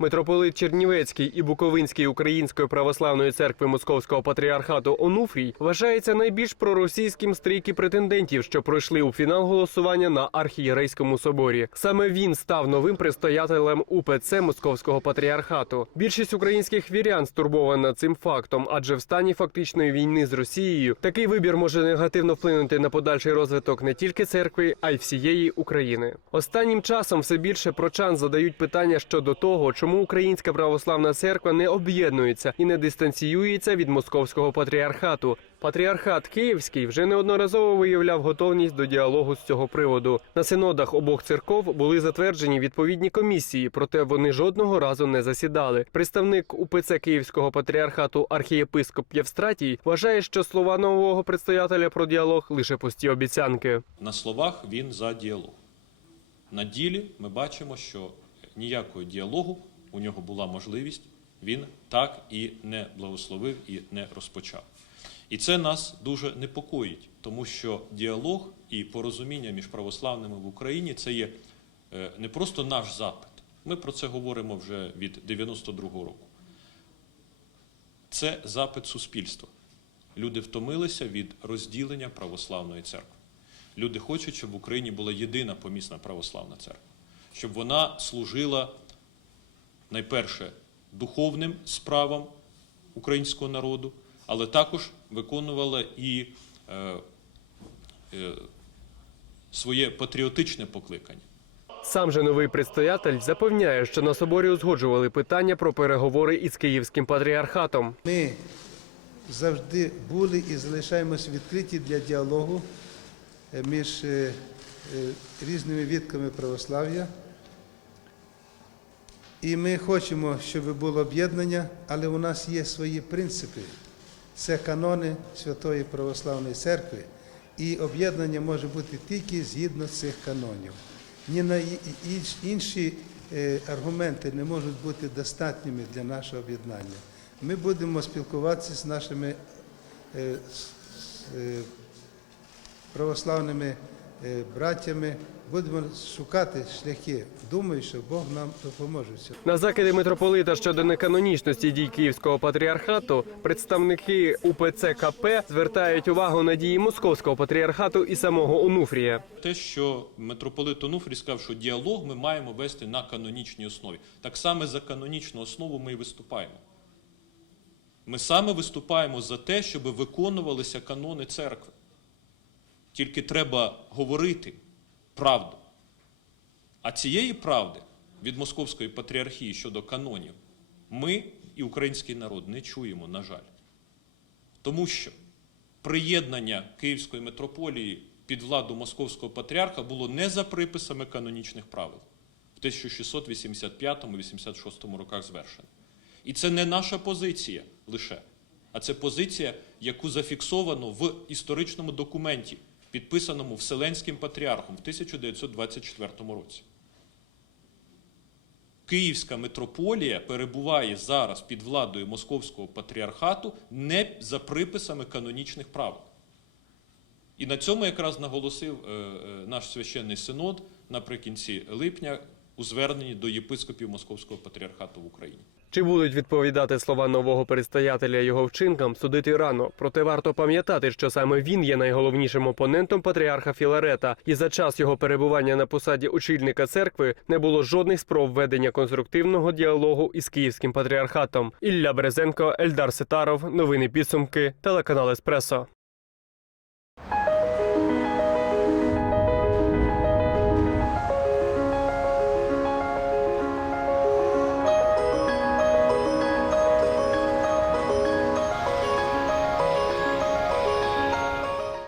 Митрополит Чернівецький і Буковинський Української православної церкви Московського патріархату Онуфрій вважається найбільш проросійським з трійки претендентів, що пройшли у фінал голосування на архієрейському соборі. Саме він став новим предстоятелем УПЦ Московського патріархату. Більшість українських вірян стурбована цим фактом, адже в стані фактичної війни з Росією такий вибір може негативно вплинути на подальший розвиток не тільки церкви, а й всієї України. Останнім часом все більше прочан задають питання щодо того, чому Українська православна церква не об'єднується і не дистанціюється від московського патріархату. Патріархат Київський вже неодноразово виявляв готовність до діалогу з цього приводу. На синодах обох церков були затверджені відповідні комісії, проте вони жодного разу не засідали. Представник УПЦ Київського патріархату архієпископ Євстратій вважає, що слова нового предстоятеля про діалог лише пусті обіцянки. На словах він за діалог. На ділі ми бачимо, що ніякого діалогу у нього була можливість, він так і не благословив і не розпочав. І це нас дуже непокоїть, тому що діалог і порозуміння між православними в Україні це є е, не просто наш запит. Ми про це говоримо вже від 92-го року. Це запит суспільства. Люди втомилися від розділення православної церкви. Люди хочуть, щоб в Україні була єдина помісна православна церква, щоб вона служила найперше духовним справам українського народу, але також виконувала і е, е, своє патріотичне покликання. Сам же новий предстоятель запевняє, що на соборі узгоджували питання про переговори із київським патріархатом. Ми завжди були і залишаємося відкриті для діалогу е, між різними відками православ'я. І ми хочемо, щоб було об'єднання, але у нас є свої принципи. Це канони Святої Православної Церкви, і об'єднання може бути тільки згідно цих канонів. Ні на інші е, аргументи не можуть бути достатніми для нашого об'єднання. Ми будемо спілкуватися з нашими е, е, православними братями, будемо шукати шляхи. Думаю, що Бог нам допоможе. На закиди митрополита щодо неканонічності дій Київського патріархату представники УПЦ КП звертають увагу на дії Московського патріархату і самого Онуфрія. Те, що митрополит Онуфрій сказав, що діалог ми маємо вести на канонічній основі. Так саме за канонічну основу ми і виступаємо. Ми саме виступаємо за те, щоб виконувалися канони церкви. Тільки треба говорити правду. А цієї правди від Московської патріархії щодо канонів ми і український народ не чуємо, на жаль. Тому що приєднання Київської митрополії під владу Московського патріарха було не за приписами канонічних правил в 1685-86 роках звершено. І це не наша позиція лише, а це позиція, яку зафіксовано в історичному документі, підписаному Вселенським патріархом в 1924 році. Київська митрополія перебуває зараз під владою Московського патріархату не за приписами канонічних правил. І на цьому якраз наголосив е, е, наш священний синод наприкінці липня у зверненні до єпископів Московського патріархату в Україні. Чи будуть відповідати слова нового предстоятеля його вчинкам, судити рано. Проте варто пам'ятати, що саме він є найголовнішим опонентом патріарха Філарета, і за час його перебування на посаді очільника церкви не було жодних спроб ведення конструктивного діалогу із київським патріархатом. Ілля Березенко, Ельдар Сетаров. Новини підсумки. Телеканал Еспресо.